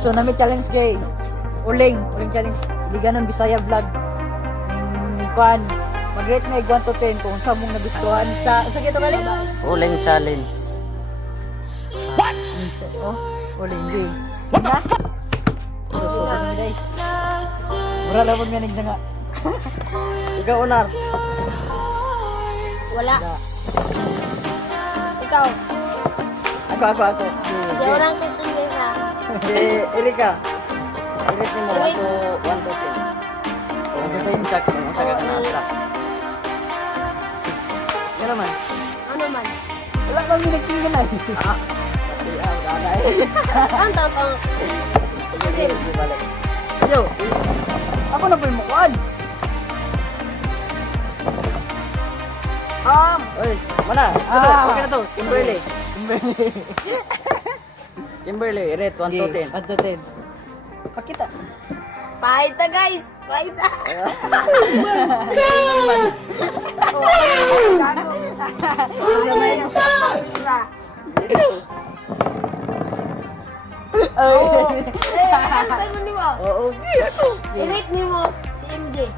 So nami challenge guys. Uling challenge. Liganon Bisaya vlog. Kuan. Mag-rate na 1 to 10 kung sa mong nagustuhan sa gito kali. Uling challenge. Oh, uling di. What the fuck? So guys. Mura lang pag nanig na nga. Ikaw unar. Wala. Ikaw. Ako. Siya walang question guys ha. Si Erika. Irit mo Irit. ako 1 to 10. Kung ito yung check mo, sa ka na attract. Yan naman. Ano man? Wala lang ginagtingin na. Ah. Pati wala eh. Ang tapang. Sige, balik. Yo. Ako na po yung mukuan. Oy, mana? Ito, okay na to. Kimberly. Kimberly, rate 1 to 10. 1 to 10. Pakita. Paita guys. Paita. Oh. Ano ni mo? Oo. I-rate ni mo si MJ.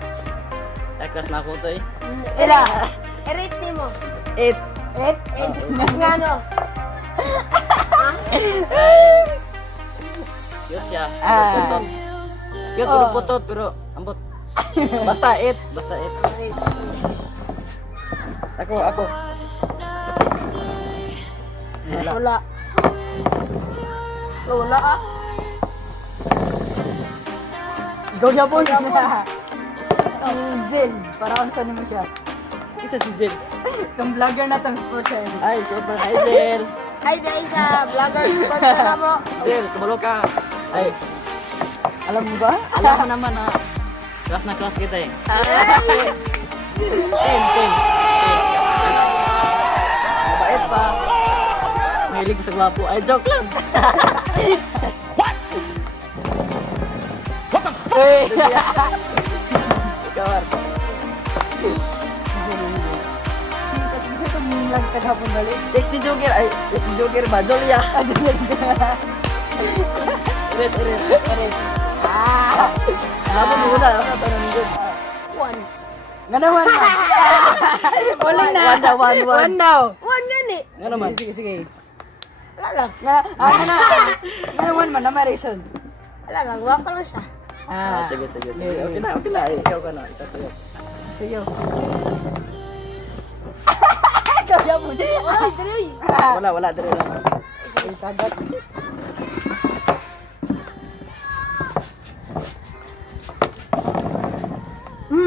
Taklas na ako to eh. Ila. I-rate ni mo. 8. 8. Nga no? Cute siya. Ah. Putot. Cute, pero putot, pero ambot. Basta 8. Basta 8. Ako. Wala. Wala ah. Ikaw niya po. Si Zel. Para kung saan mo siya. Isa si Zel. Itong vlogger na itong sporter. Ay, super. Hi, Zel. Ay dahil sa vlogger support na mo. Zel, kumulo ka. Ay, Alam mo ba? alam mo naman na class na class kita eh. 10. Mabait pa. Mahilig sa gwapo. Ay, joke lang. Hey! Ikaw, Ar. Kasi itong vlog kahapon dali. Text ni Joker. Ay, text ni Joker ba? Jolia. Red. Ah! Habang muna. Ano pa naman yun? One. Nga naman na. Uling na. One daw. One gani. Nga naman. Sige. Wala lang. Nga, ako na. Nga naman man, na may reason. Wala lang. Guwapa lang siya. Ah, sige. Okay na. Ikaw ka na. Ikaw sa'yo. Sige. Kaya mo din. Ay, dali. Wala. Dali lang. Ay, tagat.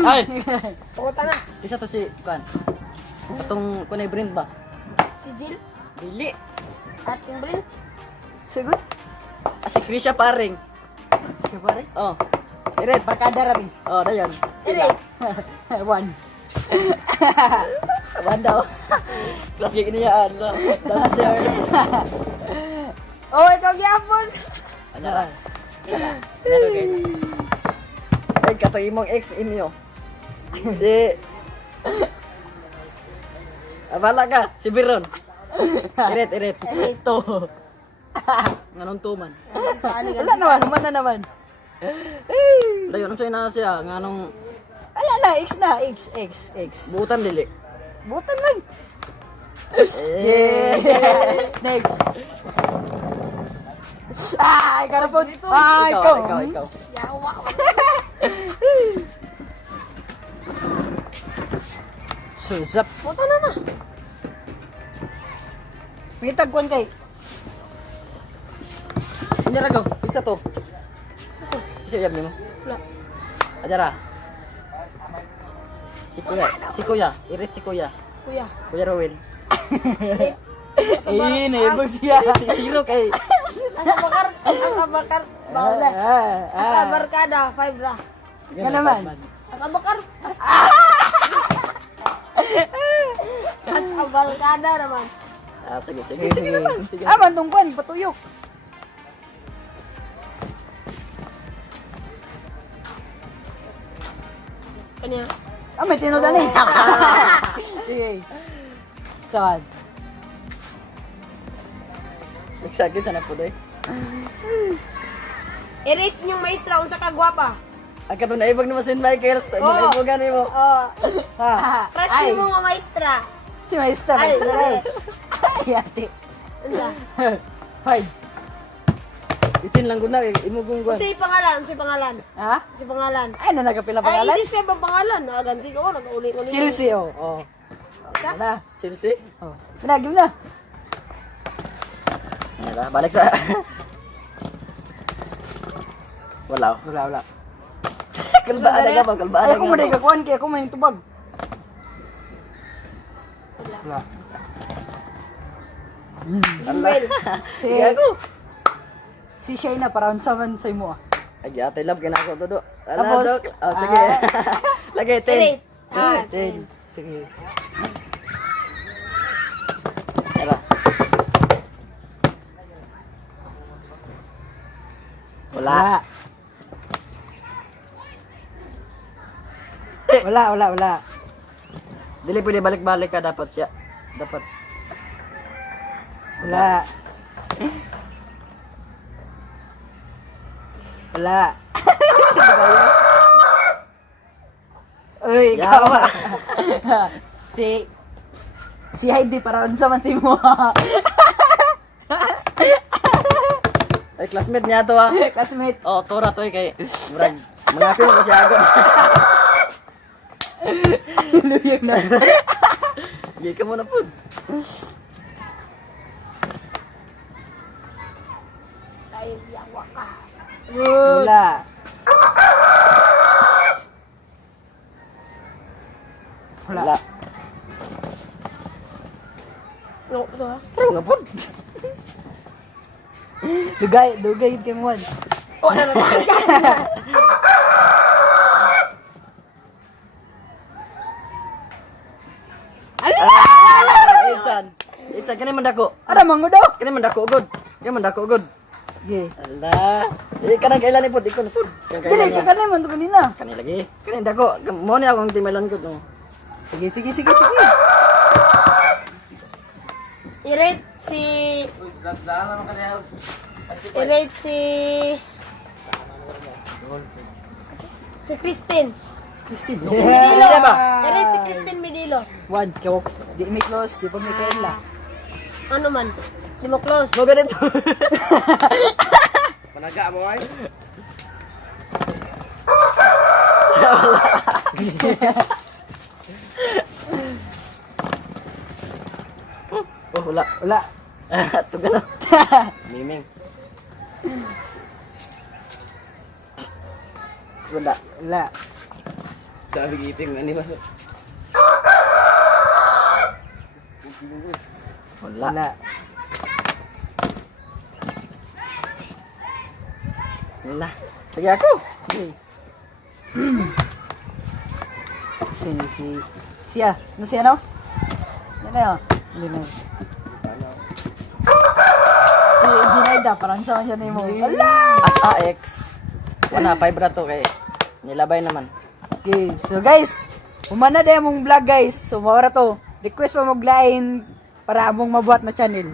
Ay! Pumunta na. Isa to si Kwan. Atong kunay brand ba? Si Jill. Dili. At yung Brent. Sagot. Si Krisha paring. Siya pare. Oh. Iret. Barkada rabi. Oh, dayon. I-rate. One. One daw. Class gig niya ano. Dancer. Oh, ikaw gyapon. Anyara. Ano kay? Ay katoy mong ex inyo. Si Abala ka, si Biron. Iret. To. Nganon tuman. Wala naman, na naman. Dayon ano na siya nganong Wala na, X na, X. buutan dili. Butan lang. Eh. Next. Ay, karapon. Ay, Ikaw. Yawa. Susap. Pumunta na na. May tagkuhan kay. Anyara go. Isa to. Isa yab mo. Wala. Ajara. Si Kuya. Irit si Kuya. Kuya. Kuya Rowel. Rate. Ay, naibog siya. Si Zero kay Asa bakar. Bawala. Asa barkada 5 ra. Nga naman. Asa bakar. Asa barkada naman. Ah, sige. Sige naman. Ah, mantungkuhan, patuyok. Kanya. Ah, may tinudan eh. Sige. Saan? Nagsakit sa napuday. I-rate inyong maestra unsa ka gwapa. Ang katong naibag naman si Michael. Sa Oo. naibugan mo. Oh, Ha. crush Ay, mo nga maestra. si Maestra. Ay, Maestra. dali. Ay, ate. Unsa? 5. Itin lang guna. Imugong guwan. Unsa yung pangalan? Unsa yung pangalan? Ha? Unsa yung pangalan? Ay, nanagapila Ay, pangalan? i-describe ang pangalan. Agansi ko, nag-uli-uli. Chelsea, oh. Oh. Isa? Wala. Chelsea. Oh. Ginagim na. Wala. Balik sa... Wala. Wala. Kalbaan na ba? Kalbaan Ay, na ako mo na ikakuhan kaya ako may tubag. Wala. Email. Si, Sige ako. si Shayna, parang saman sa imo ah. Ay, ate love ka na ako, Dodo. Tapos, Dok. Oh, sige. Lagay, 10. I-rate. 10. Sige. Tara. Wala. Wala. Dili pwede balik-balik ka dapat siya. Dapat. Wala. Uy, ikaw. Yawa. Si Heidi parang saman si mo. Ay, classmate niya to ah. Classmate. Oh, tura to kay murag. Mangapin ko siya agad. Luyag na. Gay ka muna po. Ay, yawa ka. Wala. Wala. No, ito ha? Pero nga po. Dugay yung team 1. Oh, ano na? Itsan. Itsan, kani mandako. Ara mango daw. Kani mandako good. Kani mandako good. Ge. Ala. Kanang kailan ni pod, ikaw na pod. Dili ka kanay man to kanina. Kani lagi. Kani dako. Mo ni akong timelan ko no. Sige. I-rate si... I-rate si... Si Christine. Christine. Medilo. Iya ba? I-rate si Christine Medilo. 1 kayo. Di may close, di pa may kaila. Ano man? Di mo close. Mo ganito. Oh, wala. Tuga na. Miming. Wala. Sabi giting ani ba? Wala. Wala. Sige ako. Sige. Siya. Ano siya no? Yan na yun. Hindi na. Si Binaida, parang sama siya na mo. Wala! As AX. Wala 5 rato kay nilabay naman. Okay, so guys, humana na mong vlog guys. So mawara to. Request pa mag-line para among mabuhat na channel.